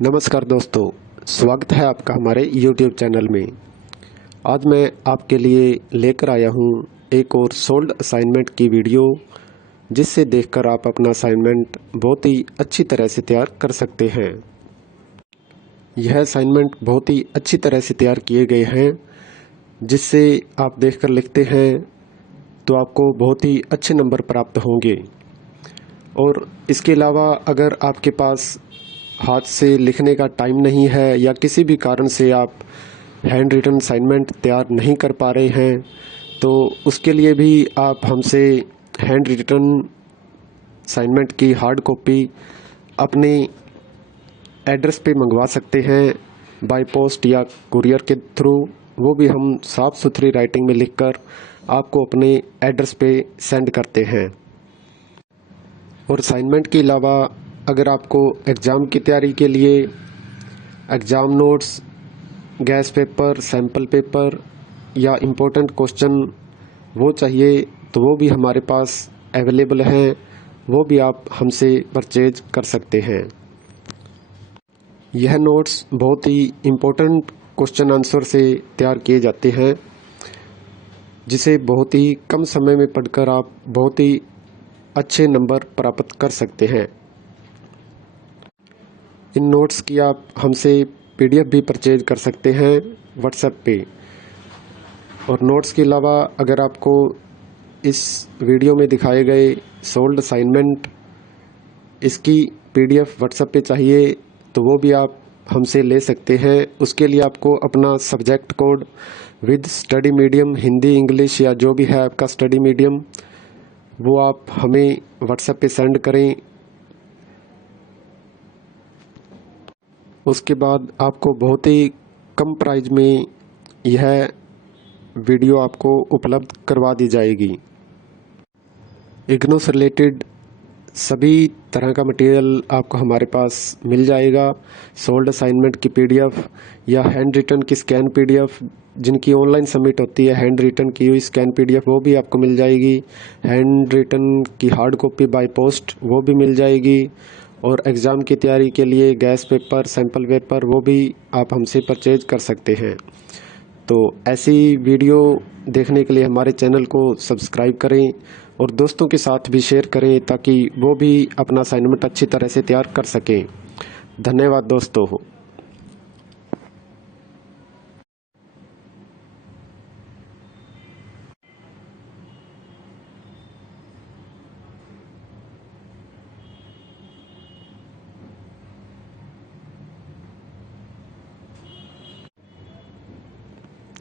नमस्कार दोस्तों, स्वागत है आपका हमारे YouTube चैनल में। आज मैं आपके लिए लेकर आया हूँ एक और सोल्ड असाइनमेंट की वीडियो, जिससे देखकर आप अपना असाइनमेंट बहुत ही अच्छी तरह से तैयार कर सकते हैं। यह असाइनमेंट बहुत ही अच्छी तरह से तैयार किए गए हैं, जिससे आप देखकर लिखते हैं तो आपको बहुत ही अच्छे नंबर प्राप्त होंगे। और इसके अलावा अगर आपके पास हाथ से लिखने का टाइम नहीं है या किसी भी कारण से आप हैंड रिटन असाइनमेंट तैयार नहीं कर पा रहे हैं, तो उसके लिए भी आप हमसे हैंड रिटन असाइनमेंट की हार्ड कॉपी अपने एड्रेस पे मंगवा सकते हैं, बाय पोस्ट या कुरियर के थ्रू। वो भी हम साफ़ सुथरी राइटिंग में लिखकर आपको अपने एड्रेस पे सेंड करते हैं। और असाइनमेंट के अलावा अगर आपको एग्ज़ाम की तैयारी के लिए exam notes, gas paper, sample paper या इम्पोर्टेंट क्वेश्चन वो चाहिए, तो वो भी हमारे पास अवेलेबल हैं। वो भी आप हमसे परचेज कर सकते हैं। यह नोट्स बहुत ही इम्पोर्टेंट क्वेश्चन आंसर से तैयार किए जाते हैं, जिसे बहुत ही कम समय में पढ़कर आप बहुत ही अच्छे नंबर प्राप्त कर सकते हैं। इन नोट्स की आप हमसे PDF भी परचेज कर सकते हैं व्हाट्सएप पे। और नोट्स के अलावा अगर आपको इस वीडियो में दिखाए गए सोल्ड असाइनमेंट इसकी PDF व्हाट्सएप पे चाहिए, तो वो भी आप हमसे ले सकते हैं। उसके लिए आपको अपना subject code with study medium, Hindi, English या जो भी है आपका स्टडी मीडियम, वो आप हमें व्हाट्सएप पे सेंड करें। उसके बाद आपको बहुत ही कम प्राइस में यह वीडियो आपको उपलब्ध करवा दी जाएगी। इग्नू से रिलेटेड सभी तरह का मटेरियल आपको हमारे पास मिल जाएगा। सोल्ड असाइनमेंट की PDF या हैंड रिटन की स्कैन PDF, जिनकी ऑनलाइन सबमिट होती है, हैंड रिटन की हुई स्कैन PDF वो भी आपको मिल जाएगी। हैंड रिटन की हार्ड कॉपी बाय पोस्ट वो भी मिल जाएगी। और एग्ज़ाम की तैयारी के लिए गैस पेपर, सैम्पल पेपर वो भी आप हमसे परचेज कर सकते हैं। तो ऐसी वीडियो देखने के लिए हमारे चैनल को सब्सक्राइब करें और दोस्तों के साथ भी शेयर करें, ताकि वो भी अपना असाइनमेंट अच्छी तरह से तैयार कर सकें। धन्यवाद दोस्तों।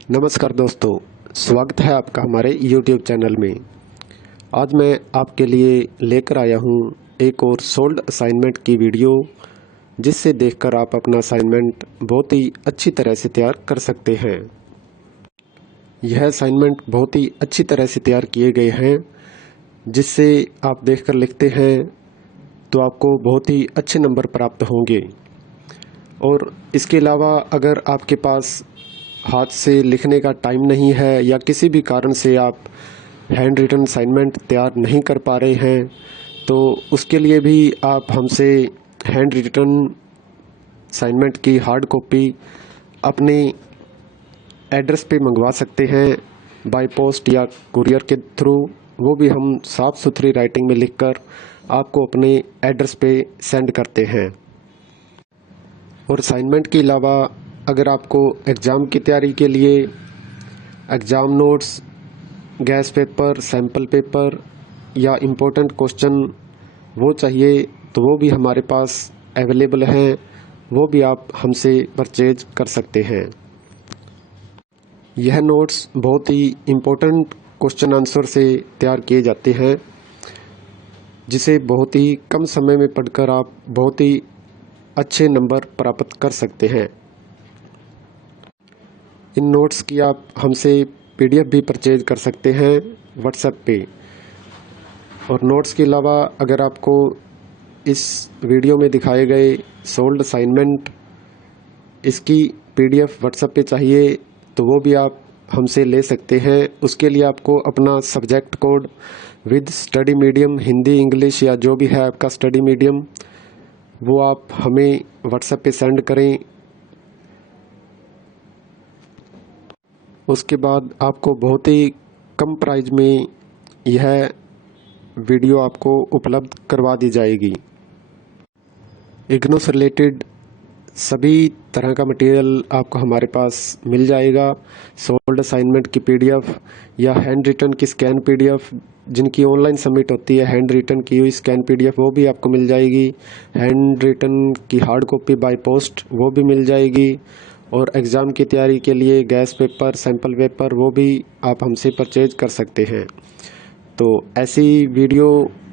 नमस्कार दोस्तों, स्वागत है आपका हमारे YouTube चैनल में। आज मैं आपके लिए लेकर आया हूँ एक और सोल्ड असाइनमेंट की वीडियो, जिससे देखकर आप अपना असाइनमेंट बहुत ही अच्छी तरह से तैयार कर सकते हैं। यह असाइनमेंट बहुत ही अच्छी तरह से तैयार किए गए हैं, जिससे आप देखकर लिखते हैं तो आपको बहुत ही अच्छे नंबर प्राप्त होंगे। और इसके अलावा अगर आपके पास हाथ से लिखने का टाइम नहीं है या किसी भी कारण से आप हैंड रिटन असाइनमेंट तैयार नहीं कर पा रहे हैं, तो उसके लिए भी आप हमसे हैंड रिटन असाइनमेंट की हार्ड कॉपी अपने एड्रेस पे मंगवा सकते हैं, बाय पोस्ट या कुरियर के थ्रू। वो भी हम साफ़ सुथरी राइटिंग में लिखकर आपको अपने एड्रेस पे सेंड करते हैं। और असाइनमेंट के अलावा अगर आपको एग्ज़ाम की तैयारी के लिए exam notes, gas paper, sample paper या इम्पोर्टेंट क्वेश्चन वो चाहिए, तो वो भी हमारे पास अवेलेबल हैं। वो भी आप हमसे परचेज कर सकते हैं। यह नोट्स बहुत ही इम्पोर्टेंट क्वेश्चन आंसर से तैयार किए जाते हैं, जिसे बहुत ही कम समय में पढ़कर आप बहुत ही अच्छे नंबर प्राप्त कर सकते हैं। इन नोट्स की आप हमसे PDF भी परचेज कर सकते हैं व्हाट्सएप पे। और नोट्स के अलावा अगर आपको इस वीडियो में दिखाए गए सोल्ड असाइनमेंट इसकी PDF व्हाट्सएप पे चाहिए, तो वो भी आप हमसे ले सकते हैं। उसके लिए आपको अपना subject code with study medium, Hindi, English या जो भी है आपका स्टडी मीडियम, वो आप हमें व्हाट्सएप पे सेंड करें। उसके बाद आपको बहुत ही कम प्राइस में यह वीडियो आपको उपलब्ध करवा दी जाएगी। इग्नू से रिलेटेड सभी तरह का मटेरियल आपको हमारे पास मिल जाएगा। सोल्ड असाइनमेंट की पीडीएफ या हैंड रिटन की स्कैन पीडीएफ, जिनकी ऑनलाइन सबमिट होती है, हैंड रिटन की हुई स्कैन पीडीएफ वो भी आपको मिल जाएगी। हैंड रिटन की हार्ड कॉपी बाय पोस्ट वो भी मिल जाएगी। और एग्ज़ाम की तैयारी के लिए गैस पेपर, सैम्पल पेपर वो भी आप हमसे परचेज कर सकते हैं। तो ऐसी वीडियो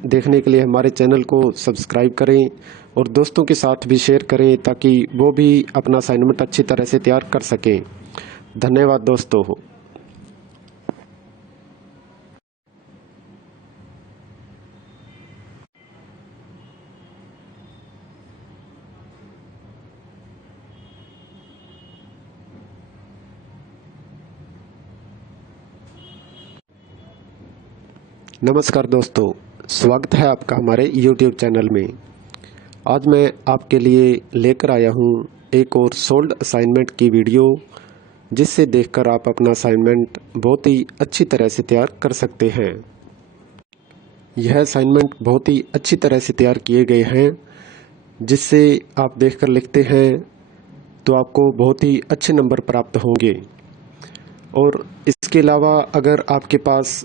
देखने के लिए हमारे चैनल को सब्सक्राइब करें और दोस्तों के साथ भी शेयर करें ताकि वो भी अपना असाइनमेंट अच्छी तरह से तैयार कर सकें। धन्यवाद दोस्तों। नमस्कार दोस्तों, स्वागत है आपका हमारे YouTube चैनल में। आज मैं आपके लिए लेकर आया हूँ एक और सोल्ड असाइनमेंट की वीडियो, जिससे देखकर आप अपना असाइनमेंट बहुत ही अच्छी तरह से तैयार कर सकते हैं। यह असाइनमेंट बहुत ही अच्छी तरह से तैयार किए गए हैं, जिससे आप देखकर लिखते हैं तो आपको बहुत ही अच्छे नंबर प्राप्त होंगे। और इसके अलावा अगर आपके पास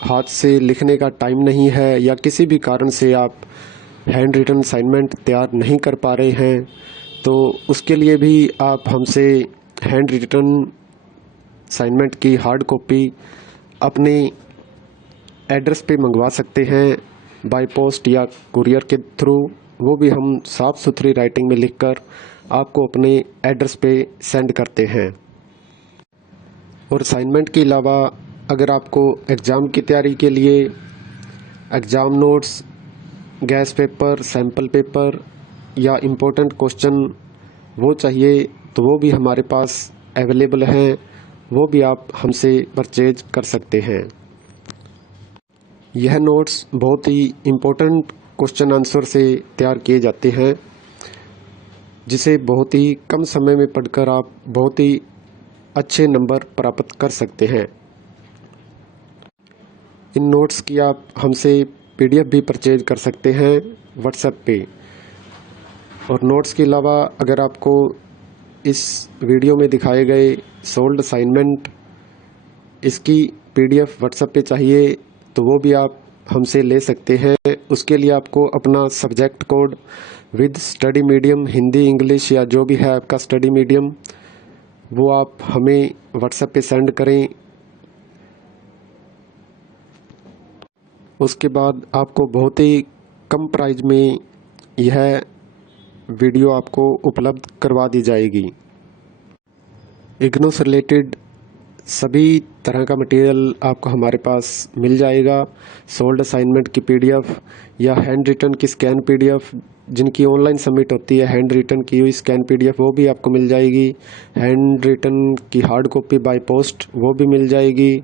हाथ से लिखने का टाइम नहीं है या किसी भी कारण से आप हैंड रिटन असाइनमेंट तैयार नहीं कर पा रहे हैं, तो उसके लिए भी आप हमसे हैंड रिटन असाइनमेंट की हार्ड कॉपी अपने एड्रेस पे मंगवा सकते हैं, बाय पोस्ट या कुरियर के थ्रू। वो भी हम साफ़ सुथरी राइटिंग में लिखकर आपको अपने एड्रेस पे सेंड करते हैं। और असाइनमेंट के अलावा अगर आपको एग्ज़ाम की तैयारी के लिए exam notes, gas paper, sample paper या इम्पोर्टेंट क्वेश्चन वो चाहिए, तो वो भी हमारे पास अवेलेबल हैं। वो भी आप हमसे परचेज कर सकते हैं। यह नोट्स बहुत ही इम्पोर्टेंट क्वेश्चन आंसर से तैयार किए जाते हैं, जिसे बहुत ही कम समय में पढ़कर आप बहुत ही अच्छे नंबर प्राप्त कर सकते हैं। इन नोट्स की आप हमसे पीडीएफ भी परचेज कर सकते हैं व्हाट्सएप पे। और नोट्स के अलावा अगर आपको इस वीडियो में दिखाए गए सोल्ड असाइनमेंट इसकी पीडीएफ व्हाट्सएप पे चाहिए, तो वो भी आप हमसे ले सकते हैं। उसके लिए आपको अपना subject code with study medium, Hindi, English या जो भी है आपका स्टडी मीडियम, वो आप हमें व्हाट्सएप पे सेंड करें। उसके बाद आपको बहुत ही कम प्राइस में यह वीडियो आपको उपलब्ध करवा दी जाएगी। इग्नू से रिलेटेड सभी तरह का मटेरियल आपको हमारे पास मिल जाएगा। सोल्ड असाइनमेंट की पीडीएफ या हैंड रिटन की स्कैन पीडीएफ, जिनकी ऑनलाइन सबमिट होती है, हैंड रिटन की हुई स्कैन पीडीएफ वो भी आपको मिल जाएगी। हैंड रिटन की हार्ड कॉपी बाय पोस्ट वो भी मिल जाएगी।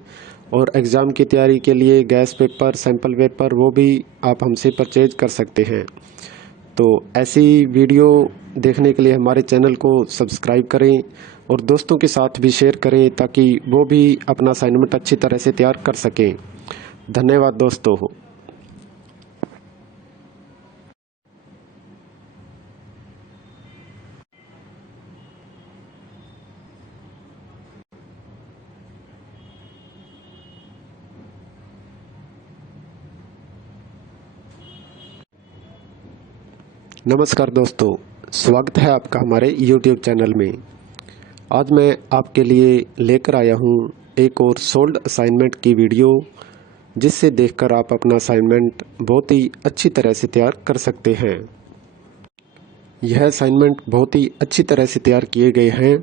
और एग्ज़ाम की तैयारी के लिए गैस पेपर, सैम्पल पेपर वो भी आप हमसे परचेज कर सकते हैं। तो ऐसी वीडियो देखने के लिए हमारे चैनल को सब्सक्राइब करें और दोस्तों के साथ भी शेयर करें ताकि वो भी अपना असाइनमेंट अच्छी तरह से तैयार कर सकें। धन्यवाद दोस्तों। नमस्कार दोस्तों, स्वागत है आपका हमारे YouTube चैनल में। आज मैं आपके लिए लेकर आया हूँ एक और सोल्ड असाइनमेंट की वीडियो, जिससे देखकर आप अपना असाइनमेंट बहुत ही अच्छी तरह से तैयार कर सकते हैं। यह असाइनमेंट बहुत ही अच्छी तरह से तैयार किए गए हैं,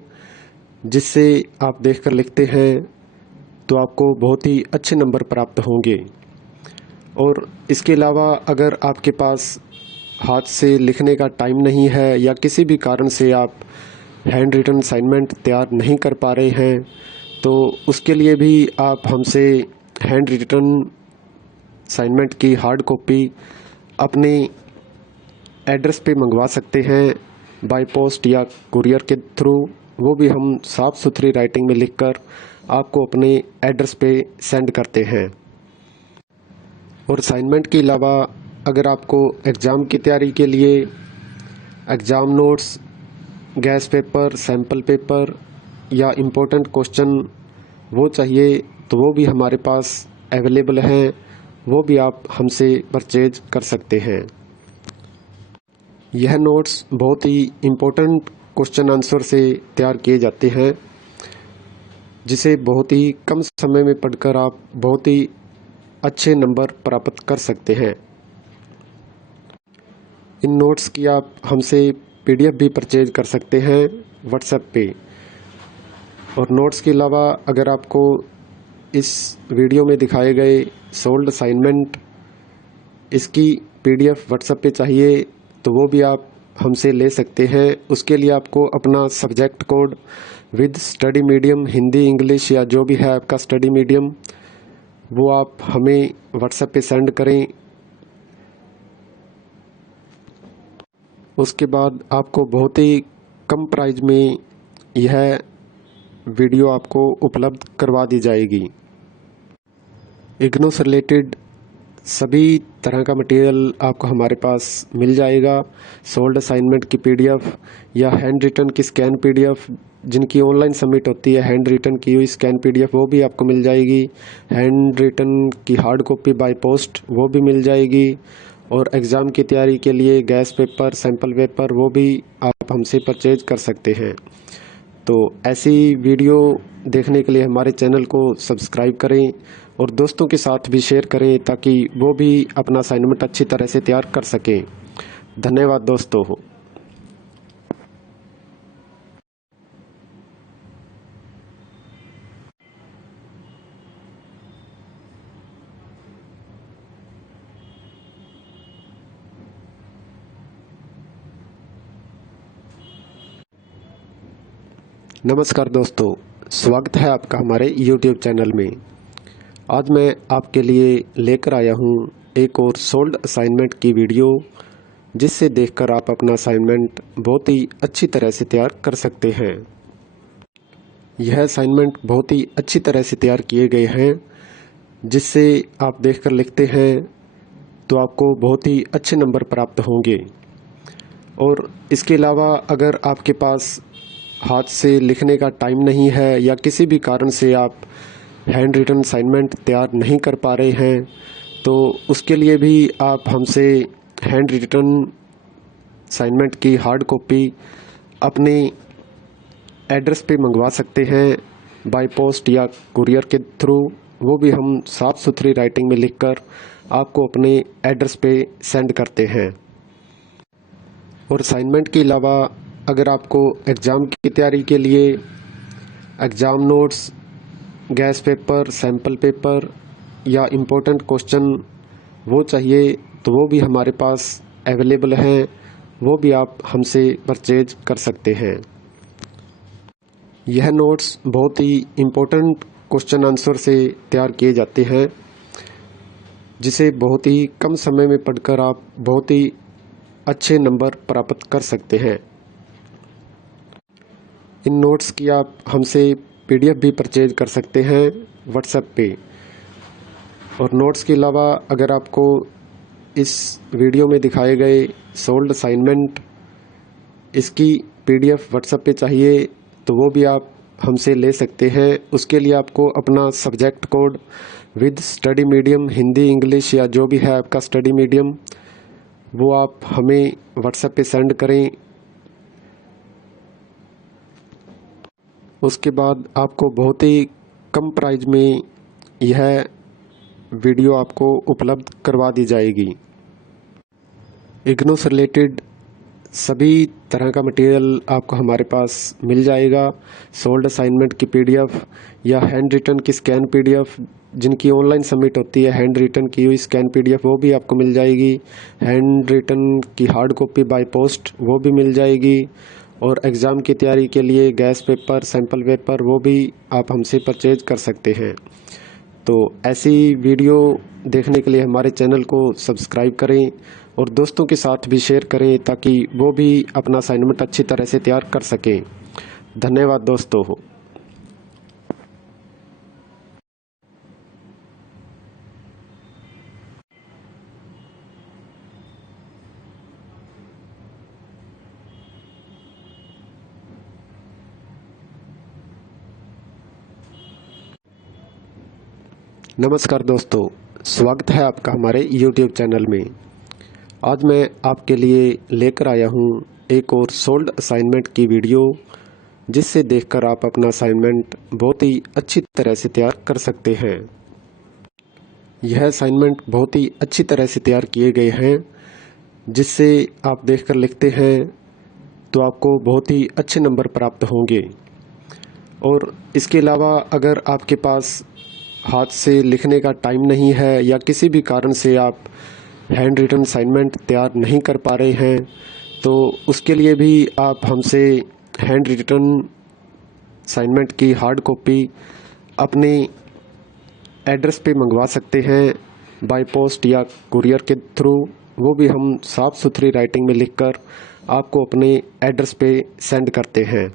जिससे आप देखकर लिखते हैं तो आपको बहुत ही अच्छे नंबर प्राप्त होंगे। और इसके अलावा अगर आपके पास हाथ से लिखने का टाइम नहीं है या किसी भी कारण से आप हैंड रिटन असाइनमेंट तैयार नहीं कर पा रहे हैं, तो उसके लिए भी आप हमसे हैंड रिटन असाइनमेंट की हार्ड कॉपी अपने एड्रेस पे मंगवा सकते हैं बाय पोस्ट या कुरियर के थ्रू। वो भी हम साफ़ सुथरी राइटिंग में लिखकर आपको अपने एड्रेस पे सेंड करते हैं। और असाइनमेंट के अलावा अगर आपको एग्ज़ाम की तैयारी के लिए exam notes, gas paper, sample paper या इम्पोर्टेंट क्वेश्चन वो चाहिए तो वो भी हमारे पास अवेलेबल हैं। वो भी आप हमसे परचेज कर सकते हैं। यह नोट्स बहुत ही इम्पोर्टेंट क्वेश्चन आंसर से तैयार किए जाते हैं, जिसे बहुत ही कम समय में पढ़कर आप बहुत ही अच्छे नंबर प्राप्त कर सकते हैं। इन नोट्स की आप हमसे PDF भी परचेज कर सकते हैं व्हाट्सएप पे। और नोट्स के अलावा अगर आपको इस वीडियो में दिखाए गए सोल्ड असाइनमेंट इसकी PDF व्हाट्सएप पे चाहिए तो वो भी आप हमसे ले सकते हैं। उसके लिए आपको अपना subject code with study medium, Hindi, English या जो भी है आपका स्टडी मीडियम, वो आप हमें व्हाट्सएप पे सेंड करें। उसके बाद आपको बहुत ही कम प्राइस में यह वीडियो आपको उपलब्ध करवा दी जाएगी। इग्नू से रिलेटेड सभी तरह का मटेरियल आपको हमारे पास मिल जाएगा। सोल्ड असाइनमेंट की PDF या हैंड रिटन की स्कैन PDF, जिनकी ऑनलाइन सबमिट होती है, हैंड रिटन की हुई स्कैन PDF वो भी आपको मिल जाएगी। हैंड रिटन की हार्ड कॉपी बाय पोस्ट वो भी मिल जाएगी। और एग्ज़ाम की तैयारी के लिए गैस पेपर, सैम्पल पेपर वो भी आप हमसे परचेज कर सकते हैं। तो ऐसी वीडियो देखने के लिए हमारे चैनल को सब्सक्राइब करें और दोस्तों के साथ भी शेयर करें ताकि वो भी अपना असाइनमेंट अच्छी तरह से तैयार कर सकें। धन्यवाद दोस्तों। नमस्कार दोस्तों, स्वागत है आपका हमारे YouTube चैनल में। आज मैं आपके लिए लेकर आया हूँ एक और सोल्ड असाइनमेंट की वीडियो, जिससे देखकर आप अपना असाइनमेंट बहुत ही अच्छी तरह से तैयार कर सकते हैं। यह असाइनमेंट बहुत ही अच्छी तरह से तैयार किए गए हैं, जिससे आप देखकर लिखते हैं तो आपको बहुत ही अच्छे नंबर प्राप्त होंगे। और इसके अलावा अगर आपके पास हाथ से लिखने का टाइम नहीं है या किसी भी कारण से आप हैंड रिटन असाइनमेंट तैयार नहीं कर पा रहे हैं, तो उसके लिए भी आप हमसे हैंड रिटन असाइनमेंट की हार्ड कॉपी अपने एड्रेस पे मंगवा सकते हैं बाय पोस्ट या कुरियर के थ्रू। वो भी हम साफ़ सुथरी राइटिंग में लिखकर आपको अपने एड्रेस पे सेंड करते हैं। और असाइनमेंट के अलावा अगर आपको एग्ज़ाम की तैयारी के लिए exam notes, gas paper, sample paper या इम्पोर्टेंट क्वेश्चन वो चाहिए तो वो भी हमारे पास अवेलेबल हैं। वो भी आप हमसे परचेज कर सकते हैं। यह नोट्स बहुत ही इम्पोर्टेंट क्वेश्चन आंसर से तैयार किए जाते हैं, जिसे बहुत ही कम समय में पढ़कर आप बहुत ही अच्छे नंबर प्राप्त कर सकते हैं। इन नोट्स की आप हमसे PDF भी परचेज कर सकते हैं व्हाट्सएप पे। और नोट्स के अलावा अगर आपको इस वीडियो में दिखाए गए सोल्ड असाइनमेंट इसकी PDF व्हाट्सएप पे चाहिए तो वो भी आप हमसे ले सकते हैं। उसके लिए आपको अपना subject code with study medium, Hindi, English या जो भी है आपका स्टडी मीडियम, वो आप हमें व्हाट्सएप पे सेंड करें। उसके बाद आपको बहुत ही कम प्राइस में यह वीडियो आपको उपलब्ध करवा दी जाएगी। इग्नू से रिलेटेड सभी तरह का मटेरियल आपको हमारे पास मिल जाएगा। सोल्ड असाइनमेंट की PDF या हैंड रिटन की स्कैन PDF, जिनकी ऑनलाइन सबमिट होती है, हैंड रिटन की हुई स्कैन PDF वो भी आपको मिल जाएगी। हैंड रिटन की हार्ड कॉपी बाय पोस्ट वो भी मिल जाएगी। और एग्ज़ाम की तैयारी के लिए गैस पेपर, सैम्पल पेपर वो भी आप हमसे परचेज कर सकते हैं। तो ऐसी वीडियो देखने के लिए हमारे चैनल को सब्सक्राइब करें और दोस्तों के साथ भी शेयर करें ताकि वो भी अपना असाइनमेंट अच्छी तरह से तैयार कर सकें। धन्यवाद दोस्तों। नमस्कार दोस्तों, स्वागत है आपका हमारे YouTube चैनल में। आज मैं आपके लिए लेकर आया हूँ एक और सोल्ड असाइनमेंट की वीडियो, जिससे देखकर आप अपना असाइनमेंट बहुत ही अच्छी तरह से तैयार कर सकते हैं। यह असाइनमेंट बहुत ही अच्छी तरह से तैयार किए गए हैं, जिससे आप देखकर लिखते हैं तो आपको बहुत ही अच्छे नंबर प्राप्त होंगे। और इसके अलावा अगर आपके पास हाथ से लिखने का टाइम नहीं है या किसी भी कारण से आप हैंड रिटन असाइनमेंट तैयार नहीं कर पा रहे हैं, तो उसके लिए भी आप हमसे हैंड रिटन असाइनमेंट की हार्ड कॉपी अपने एड्रेस पे मंगवा सकते हैं, बाय पोस्ट या कुरियर के थ्रू। वो भी हम साफ़ सुथरी राइटिंग में लिखकर आपको अपने एड्रेस पे सेंड करते हैं।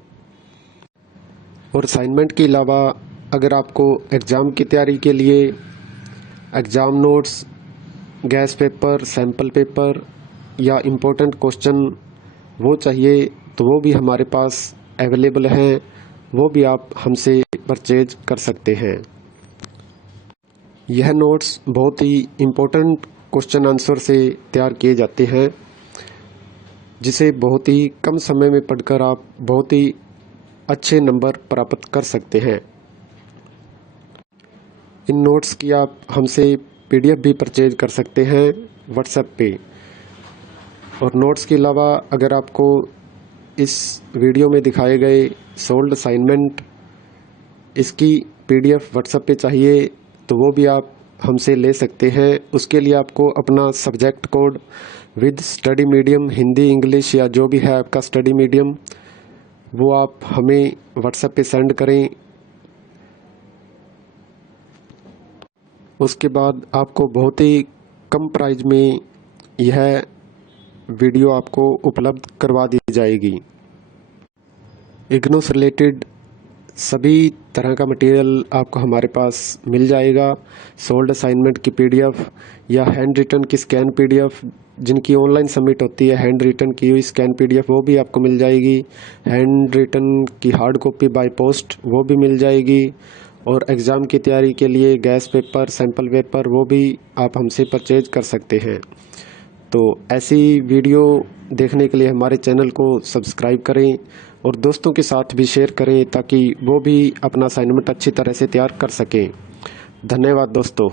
और असाइनमेंट के अलावा अगर आपको एग्ज़ाम की तैयारी के लिए exam notes, gas paper, sample paper या इम्पोर्टेंट क्वेश्चन वो चाहिए, तो वो भी हमारे पास अवेलेबल हैं। वो भी आप हमसे परचेज कर सकते हैं। यह नोट्स बहुत ही इम्पोर्टेंट क्वेश्चन आंसर से तैयार किए जाते हैं, जिसे बहुत ही कम समय में पढ़कर आप बहुत ही अच्छे नंबर प्राप्त कर सकते हैं। इन नोट्स की आप हमसे PDF भी परचेज कर सकते हैं व्हाट्सएप पे। और नोट्स के अलावा अगर आपको इस वीडियो में दिखाए गए सोल्ड असाइनमेंट इसकी PDF व्हाट्सएप पे चाहिए, तो वो भी आप हमसे ले सकते हैं। उसके लिए आपको अपना subject code with study medium, Hindi, English या जो भी है आपका स्टडी मीडियम, वो आप हमें व्हाट्सएप पे सेंड करें। उसके बाद आपको बहुत ही कम प्राइस में यह वीडियो आपको उपलब्ध करवा दी जाएगी। इग्नू से रिलेटेड सभी तरह का मटेरियल आपको हमारे पास मिल जाएगा। सोल्ड असाइनमेंट की PDF या हैंड रिटन की स्कैन PDF, जिनकी ऑनलाइन सबमिट होती है, हैंड रिटन की हुई स्कैन PDF वो भी आपको मिल जाएगी। हैंड रिटन की हार्ड कॉपी बाय पोस्ट वो भी मिल जाएगी। और एग्ज़ाम की तैयारी के लिए गैस पेपर, सैम्पल पेपर वो भी आप हमसे परचेज कर सकते हैं। तो ऐसी वीडियो देखने के लिए हमारे चैनल को सब्सक्राइब करें और दोस्तों के साथ भी शेयर करें ताकि वो भी अपना असाइनमेंट अच्छी तरह से तैयार कर सकें। धन्यवाद दोस्तों।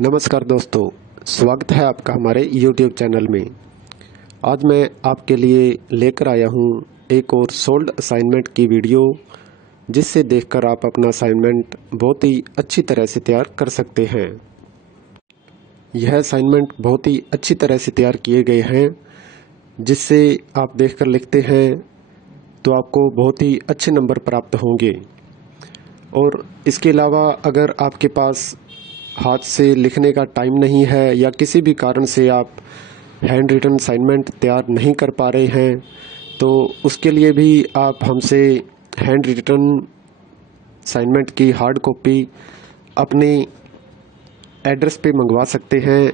नमस्कार दोस्तों, स्वागत है आपका हमारे YouTube चैनल में। आज मैं आपके लिए लेकर आया हूँ एक और सोल्ड असाइनमेंट की वीडियो, जिससे देखकर आप अपना असाइनमेंट बहुत ही अच्छी तरह से तैयार कर सकते हैं। यह असाइनमेंट बहुत ही अच्छी तरह से तैयार किए गए हैं, जिससे आप देखकर लिखते हैं तो आपको बहुत ही अच्छे नंबर प्राप्त होंगे। और इसके अलावा अगर आपके पास हाथ से लिखने का टाइम नहीं है या किसी भी कारण से आप हैंड रिटन असाइनमेंट तैयार नहीं कर पा रहे हैं, तो उसके लिए भी आप हमसे हैंड रिटन असाइनमेंट की हार्ड कॉपी अपने एड्रेस पे मंगवा सकते हैं,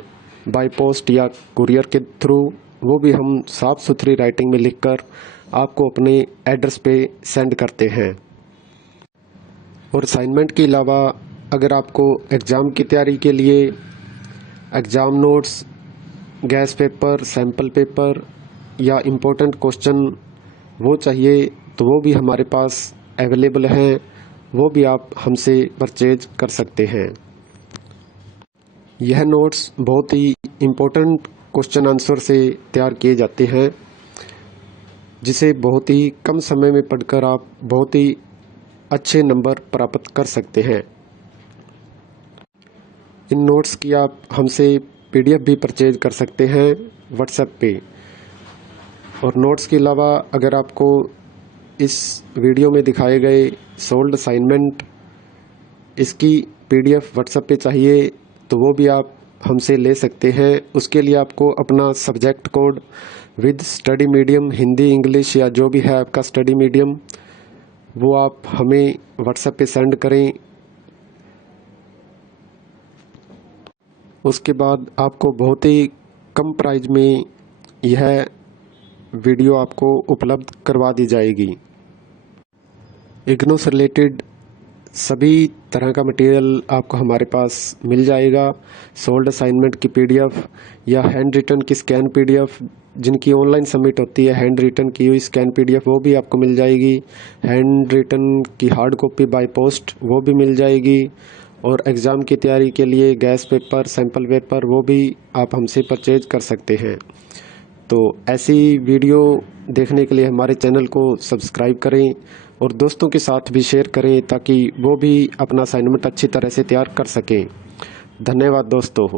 बाय पोस्ट या कुरियर के थ्रू। वो भी हम साफ़ सुथरी राइटिंग में लिखकर आपको अपने एड्रेस पे सेंड करते हैं। और असाइनमेंट के अलावा अगर आपको एग्ज़ाम की तैयारी के लिए exam notes, gas paper, sample paper या इम्पोर्टेंट क्वेश्चन वो चाहिए, तो वो भी हमारे पास अवेलेबल हैं। वो भी आप हमसे परचेज कर सकते हैं। यह नोट्स बहुत ही इम्पोर्टेंट क्वेश्चन आंसर से तैयार किए जाते हैं, जिसे बहुत ही कम समय में पढ़कर आप बहुत ही अच्छे नंबर प्राप्त कर सकते हैं। इन नोट्स की आप हमसे पीडीएफ भी परचेज कर सकते हैं व्हाट्सएप पे। और नोट्स के अलावा अगर आपको इस वीडियो में दिखाए गए सोल्ड असाइनमेंट इसकी पीडीएफ व्हाट्सएप पे चाहिए तो वो भी आप हमसे ले सकते हैं। उसके लिए आपको अपना subject code with study medium Hindi English या जो भी है आपका स्टडी मीडियम वो आप हमें व्हाट्सएप पे सेंड करें। उसके बाद आपको बहुत ही कम प्राइस में यह वीडियो आपको उपलब्ध करवा दी जाएगी। इग्नू से रिलेटेड सभी तरह का मटेरियल आपको हमारे पास मिल जाएगा। सोल्ड असाइनमेंट की पीडीएफ या हैंड रिटन की स्कैन पीडीएफ जिनकी ऑनलाइन सबमिट होती है, हैंड रिटन की हुई स्कैन पीडीएफ वो भी आपको मिल जाएगी। हैंड रिटन की हार्ड कॉपी बाय पोस्ट वो भी मिल जाएगी। और एग्ज़ाम की तैयारी के लिए गैस पेपर, सैम्पल पेपर वो भी आप हमसे परचेज कर सकते हैं। तो ऐसी वीडियो देखने के लिए हमारे चैनल को सब्सक्राइब करें और दोस्तों के साथ भी शेयर करें ताकि वो भी अपना असाइनमेंट अच्छी तरह से तैयार कर सकें। धन्यवाद दोस्तों।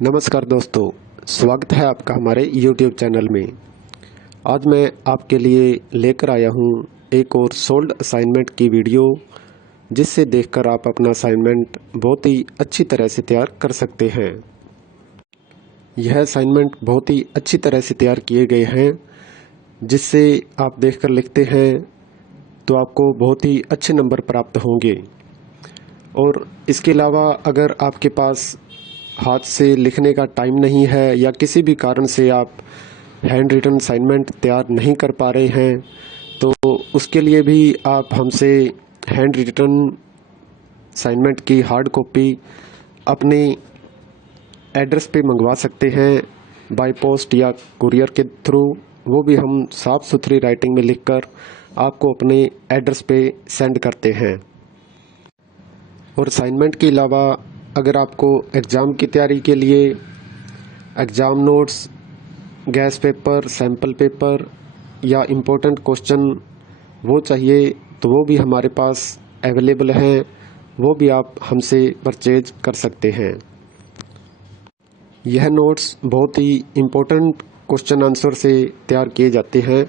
नमस्कार दोस्तों, स्वागत है आपका हमारे YouTube चैनल में। आज मैं आपके लिए लेकर आया हूँ एक और सोल्ड असाइनमेंट की वीडियो जिससे देखकर आप अपना असाइनमेंट बहुत ही अच्छी तरह से तैयार कर सकते हैं। यह असाइनमेंट बहुत ही अच्छी तरह से तैयार किए गए हैं जिससे आप देखकर लिखते हैं तो आपको बहुत ही अच्छे नंबर प्राप्त होंगे। और इसके अलावा अगर आपके पास हाथ से लिखने का टाइम नहीं है या किसी भी कारण से आप हैंड रिटन असाइनमेंट तैयार नहीं कर पा रहे हैं तो उसके लिए भी आप हमसे हैंड रिटन असाइनमेंट की हार्ड कॉपी अपने एड्रेस पे मंगवा सकते हैं बाय पोस्ट या कुरियर के थ्रू। वो भी हम साफ़ सुथरी राइटिंग में लिखकर आपको अपने एड्रेस पे सेंड करते हैं। और असाइनमेंट के अलावा अगर आपको एग्ज़ाम की तैयारी के लिए exam notes, gas paper, sample paper या इम्पोर्टेंट क्वेश्चन वो चाहिए तो वो भी हमारे पास अवेलेबल हैं। वो भी आप हमसे परचेज कर सकते हैं। यह नोट्स बहुत ही इम्पोर्टेंट क्वेश्चन आंसर से तैयार किए जाते हैं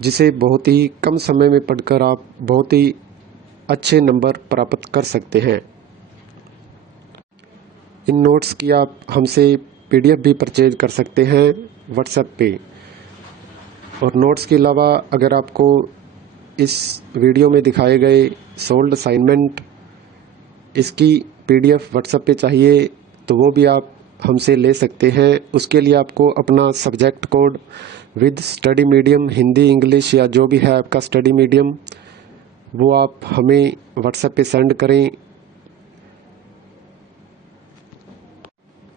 जिसे बहुत ही कम समय में पढ़कर आप बहुत ही अच्छे नंबर प्राप्त कर सकते हैं। इन नोट्स की आप हमसे पीडीएफ भी परचेज कर सकते हैं व्हाट्सएप पे। और नोट्स के अलावा अगर आपको इस वीडियो में दिखाए गए सोल्ड असाइनमेंट इसकी पीडीएफ व्हाट्सएप पे चाहिए तो वो भी आप हमसे ले सकते हैं। उसके लिए आपको अपना subject code with study medium Hindi English या जो भी है आपका स्टडी मीडियम वो आप हमें व्हाट्सएप पे सेंड करें।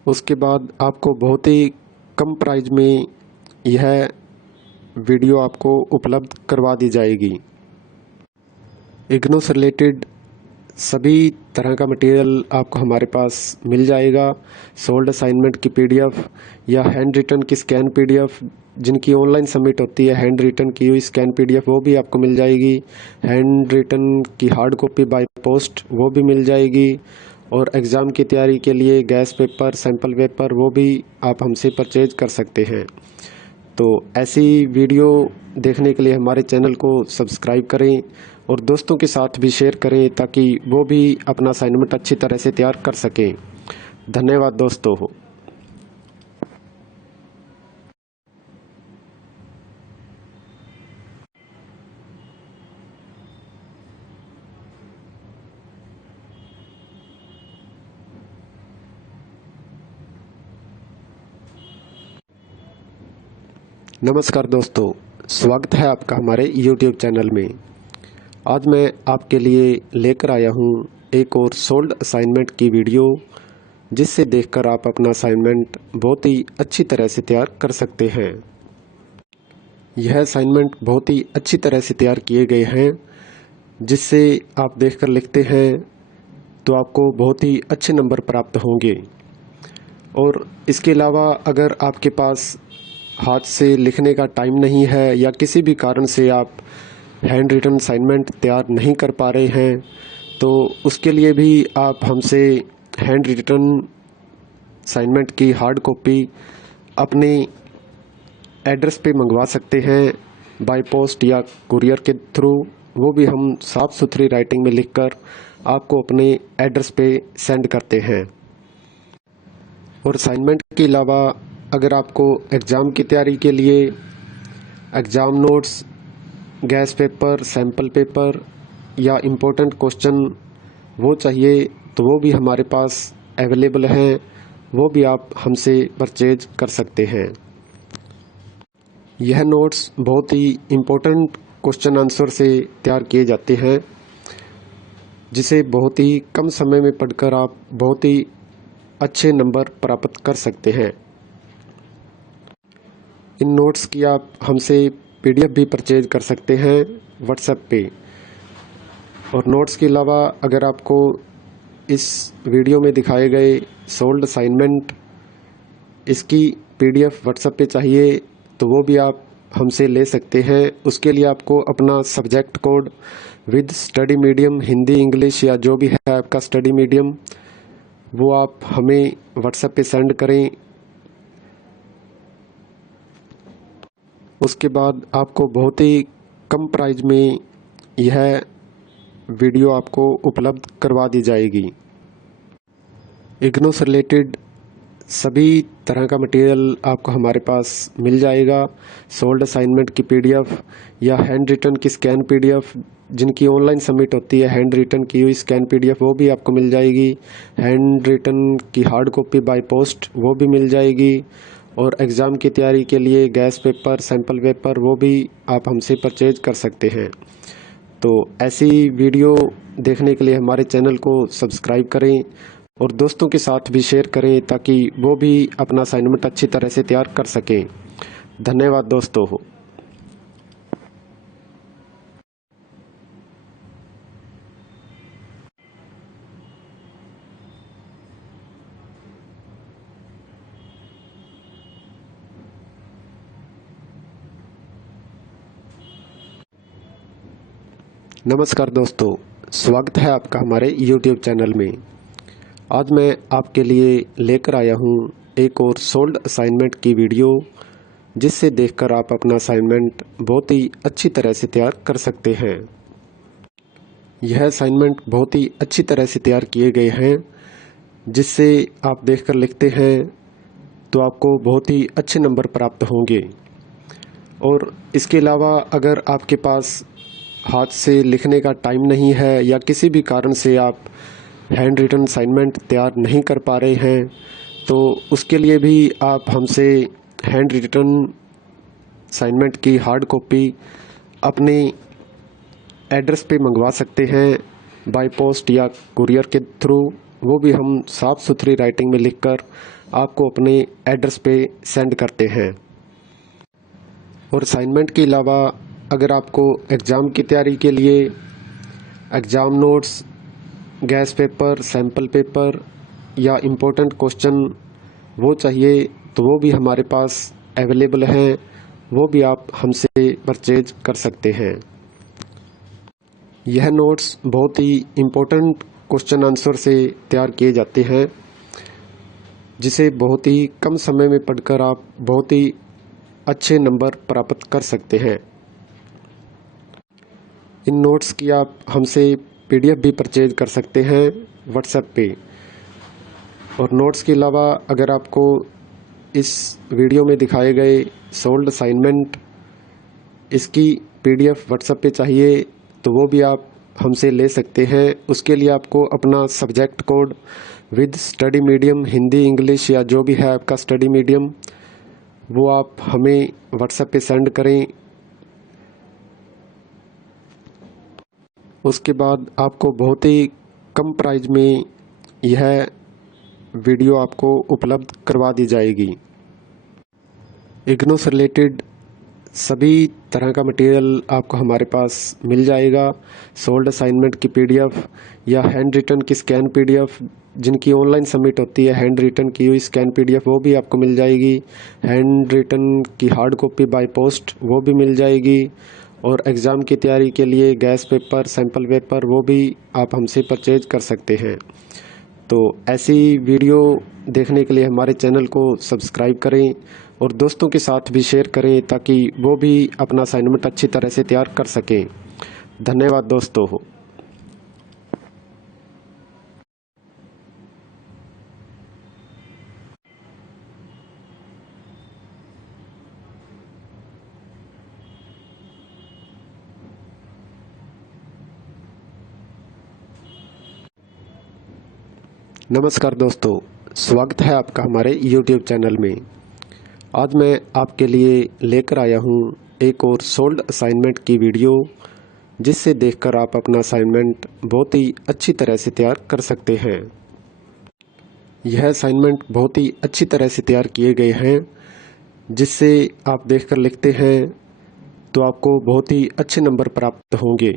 उसके बाद आपको बहुत ही कम प्राइस में यह वीडियो आपको उपलब्ध करवा दी जाएगी। इग्नू से रिलेटेड सभी तरह का मटेरियल आपको हमारे पास मिल जाएगा। सोल्ड असाइनमेंट की पीडीएफ या हैंड रिटन की स्कैन पीडीएफ जिनकी ऑनलाइन सबमिट होती है, हैंड रिटन की हुई स्कैन पीडीएफ वो भी आपको मिल जाएगी। हैंड रिटन की हार्ड कॉपी बाय पोस्ट वो भी मिल जाएगी। और एग्ज़ाम की तैयारी के लिए गैस पेपर, सैम्पल पेपर वो भी आप हमसे परचेज कर सकते हैं। तो ऐसी वीडियो देखने के लिए हमारे चैनल को सब्सक्राइब करें और दोस्तों के साथ भी शेयर करें ताकि वो भी अपना असाइनमेंट अच्छी तरह से तैयार कर सकें। धन्यवाद दोस्तों। नमस्कार दोस्तों, स्वागत है आपका हमारे YouTube चैनल में। आज मैं आपके लिए लेकर आया हूँ एक और सोल्ड असाइनमेंट की वीडियो जिससे देखकर आप अपना असाइनमेंट बहुत ही अच्छी तरह से तैयार कर सकते हैं। यह असाइनमेंट बहुत ही अच्छी तरह से तैयार किए गए हैं जिससे आप देखकर लिखते हैं तो आपको बहुत ही अच्छे नंबर प्राप्त होंगे। और इसके अलावा अगर आपके पास हाथ से लिखने का टाइम नहीं है या किसी भी कारण से आप हैंड रिटन असाइनमेंट तैयार नहीं कर पा रहे हैं, तो उसके लिए भी आप हमसे हैंड रिटन असाइनमेंट की हार्ड कॉपी अपने एड्रेस पे मंगवा सकते हैं बाय पोस्ट या कुरियर के थ्रू। वो भी हम साफ़ सुथरी राइटिंग में लिखकर आपको अपने एड्रेस पे सेंड करते हैं। और असाइनमेंट के अलावा अगर आपको एग्ज़ाम की तैयारी के लिए exam notes, gas paper, sample paper या इम्पोर्टेंट क्वेश्चन वो चाहिए तो वो भी हमारे पास अवेलेबल हैं, वो भी आप हमसे परचेज कर सकते हैं। यह नोट्स बहुत ही इम्पोर्टेंट क्वेश्चन आंसर से तैयार किए जाते हैं, जिसे बहुत ही कम समय में पढ़कर आप बहुत ही अच्छे नंबर प्राप्त कर सकते हैं। इन नोट्स की आप हमसे PDF भी परचेज कर सकते हैं व्हाट्सएप पे। और नोट्स के अलावा अगर आपको इस वीडियो में दिखाए गए सोल्ड असाइनमेंट इसकी PDF व्हाट्सएप पे चाहिए तो वो भी आप हमसे ले सकते हैं। उसके लिए आपको अपना subject code with study medium, Hindi, English या जो भी है आपका स्टडी मीडियम, वो आप हमें व्हाट्सएप पे सेंड करें। उसके बाद आपको बहुत ही कम प्राइस में यह वीडियो आपको उपलब्ध करवा दी जाएगी। इग्नू से रिलेटेड सभी तरह का मटेरियल आपको हमारे पास मिल जाएगा। सोल्ड असाइनमेंट की PDF या हैंड रिटन की स्कैन PDF, जिनकी ऑनलाइन सबमिट होती है, हैंड रिटन की हुई स्कैन PDF वो भी आपको मिल जाएगी। हैंड रिटन की हार्ड कॉपी बाय पोस्ट वो भी मिल जाएगी। और एग्ज़ाम की तैयारी के लिए गैस पेपर, सैम्पल पेपर वो भी आप हमसे परचेज कर सकते हैं। तो ऐसी वीडियो देखने के लिए हमारे चैनल को सब्सक्राइब करें और दोस्तों के साथ भी शेयर करें ताकि वो भी अपना असाइनमेंट अच्छी तरह से तैयार कर सकें। धन्यवाद दोस्तों। नमस्कार दोस्तों, स्वागत है आपका हमारे YouTube चैनल में। आज मैं आपके लिए लेकर आया हूँ एक और सोल्ड असाइनमेंट की वीडियो, जिससे देखकर आप अपना असाइनमेंट बहुत ही अच्छी तरह से तैयार कर सकते हैं। यह असाइनमेंट बहुत ही अच्छी तरह से तैयार किए गए हैं, जिससे आप देखकर लिखते हैं तो आपको बहुत ही अच्छे नंबर प्राप्त होंगे। और इसके अलावा अगर आपके पास हाथ से लिखने का टाइम नहीं है या किसी भी कारण से आप हैंड रिटन असाइनमेंट तैयार नहीं कर पा रहे हैं, तो उसके लिए भी आप हमसे हैंड रिटन असाइनमेंट की हार्ड कॉपी अपने एड्रेस पे मंगवा सकते हैं बाय पोस्ट या कुरियर के थ्रू। वो भी हम साफ़ सुथरी राइटिंग में लिखकर आपको अपने एड्रेस पे सेंड करते हैं। और असाइनमेंट के अलावा अगर आपको एग्ज़ाम की तैयारी के लिए exam notes, gas paper, sample paper या इम्पोर्टेंट क्वेश्चन वो चाहिए तो वो भी हमारे पास अवेलेबल हैं, वो भी आप हमसे परचेज कर सकते हैं। यह नोट्स बहुत ही इम्पोर्टेंट क्वेश्चन आंसर से तैयार किए जाते हैं, जिसे बहुत ही कम समय में पढ़कर आप बहुत ही अच्छे नंबर प्राप्त कर सकते हैं। इन नोट्स की आप हमसे PDF भी परचेज कर सकते हैं व्हाट्सएप पे। और नोट्स के अलावा अगर आपको इस वीडियो में दिखाए गए सोल्ड असाइनमेंट इसकी PDF व्हाट्सएप पे चाहिए तो वो भी आप हमसे ले सकते हैं। उसके लिए आपको अपना subject code with study medium, Hindi, English या जो भी है आपका स्टडी मीडियम, वो आप हमें व्हाट्सएप पे सेंड करें। उसके बाद आपको बहुत ही कम प्राइस में यह वीडियो आपको उपलब्ध करवा दी जाएगी। इग्नू से रिलेटेड सभी तरह का मटेरियल आपको हमारे पास मिल जाएगा। सोल्ड असाइनमेंट की पीडीएफ या हैंड रिटन की स्कैन पीडीएफ, जिनकी ऑनलाइन सबमिट होती है, हैंड रिटन की हुई स्कैन पीडीएफ वो भी आपको मिल जाएगी। हैंड रिटन की हार्ड कॉपी बाय पोस्ट वो भी मिल जाएगी। और एग्ज़ाम की तैयारी के लिए गैस पेपर, सैम्पल पेपर वो भी आप हमसे परचेज कर सकते हैं। तो ऐसी वीडियो देखने के लिए हमारे चैनल को सब्सक्राइब करें और दोस्तों के साथ भी शेयर करें ताकि वो भी अपना असाइनमेंट अच्छी तरह से तैयार कर सकें। धन्यवाद दोस्तों। नमस्कार दोस्तों, स्वागत है आपका हमारे YouTube चैनल में। आज मैं आपके लिए लेकर आया हूँ एक और सोल्ड असाइनमेंट की वीडियो, जिससे देखकर आप अपना असाइनमेंट बहुत ही अच्छी तरह से तैयार कर सकते हैं। यह असाइनमेंट बहुत ही अच्छी तरह से तैयार किए गए हैं, जिससे आप देखकर लिखते हैं तो आपको बहुत ही अच्छे नंबर प्राप्त होंगे।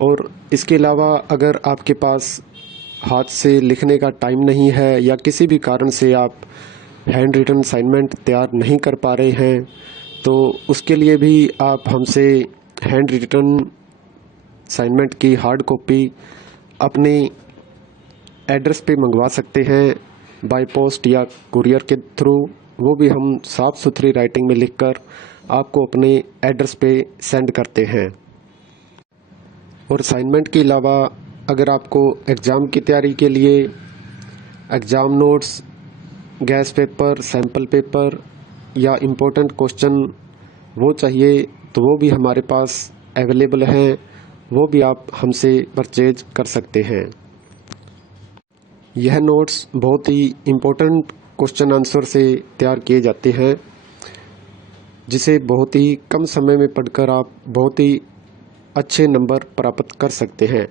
और इसके अलावा अगर आपके पास हाथ से लिखने का टाइम नहीं है या किसी भी कारण से आप हैंड रिटन असाइनमेंट तैयार नहीं कर पा रहे हैं, तो उसके लिए भी आप हमसे हैंड रिटन असाइनमेंट की हार्ड कॉपी अपने एड्रेस पे मंगवा सकते हैं, बाय पोस्ट या कुरियर के थ्रू। वो भी हम साफ़ सुथरी राइटिंग में लिखकर आपको अपने एड्रेस पे सेंड करते हैं। और असाइनमेंट के अलावा अगर आपको एग्ज़ाम की तैयारी के लिए exam notes, gas paper, sample paper या इम्पोर्टेंट क्वेश्चन वो चाहिए, तो वो भी हमारे पास अवेलेबल हैं। वो भी आप हमसे परचेज कर सकते हैं। यह नोट्स बहुत ही इम्पोर्टेंट क्वेश्चन आंसर से तैयार किए जाते हैं, जिसे बहुत ही कम समय में पढ़कर आप बहुत ही अच्छे नंबर प्राप्त कर सकते हैं।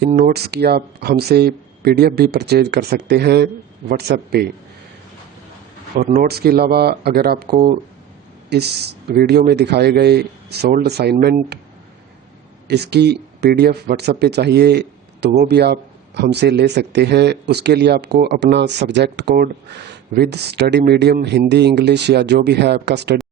इन नोट्स की आप हमसे पीडीएफ भी परचेज कर सकते हैं व्हाट्सएप पे। और नोट्स के अलावा अगर आपको इस वीडियो में दिखाए गए सोल्ड असाइनमेंट इसकी पीडीएफ व्हाट्सएप पे चाहिए, तो वो भी आप हमसे ले सकते हैं। उसके लिए आपको अपना subject code with study medium Hindi, English या जो भी है आपका स्टडी